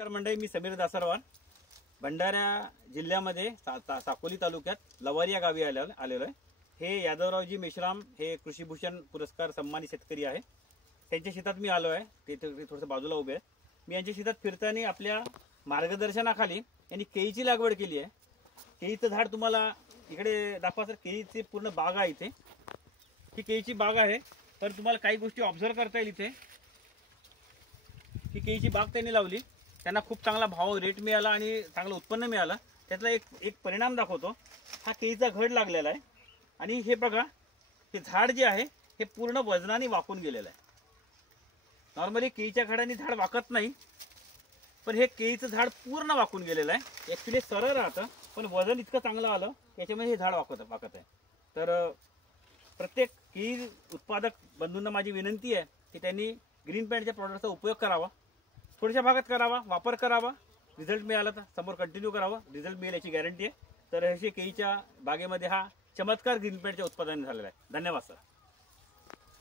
नमस्कार मंडळी, मी समीर दासरवार भंडारा जिल्ह्यामध्ये साकोली तालुक्यात लवारी या गावी आलेलो आहे। हे यादवरावजी मेश्राम हे कृषीभूषण पुरस्कार सन्मानित शेतकरी आहे। त्यांच्या शेतात मी आलो आहे। ते थोडंसं बाजूला उभे आहे। मी यांच्या शेतात फिरताना आपल्या मार्गदर्शनाखाली यांनी केळीची लागवड केली आहे। केळीचं झाड तुम्हाला इकडे दाखवा सर। केळीची पूर्ण बाग आहे इथे। ही केळीची बाग आहे। तर तुम्हाला काही गोष्टी ऑब्झर्व करता येईल इथे। ही केळीची बाग त्यांनी लावली, त्यांना खूप चांगला भाव रेट मिळाला आणि चांगलं उत्पन्न मिळालं। त्यातला एक परिणाम दाखवतो। हा केळीचा घड लागलेला आहे आणि हे बघा, हे झाड जे आहे हे पूर्ण वजनाने वाकून गेलेलं आहे। नॉर्मली केळीच्या घडाने झाड वाकत नाही, पण हे केळीचं झाड पूर्ण वाकून गेलेलं आहे। ॲक्च्युली सरळ राहतं, पण वजन इतकं चांगलं आलं त्याच्यामुळे हे झाड वाकत आहे। तर प्रत्येक केळी उत्पादक बंधूंना माझी विनंती आहे की त्यांनी ग्रीन पॅन्टच्या प्रॉडक्टचा उपयोग करावा, थोड्याशा भागात करावा, वापर करावा। रिझल्ट मिळाला तर समोर कंटिन्यू करावा, रिझल्ट मिळेल याची गॅरंटी आहे। तर हे केळीच्या बागेमध्ये हा चमत्कार ग्रीन पॅन्टच्या उत्पादनाने झालेला आहे। धन्यवाद सर।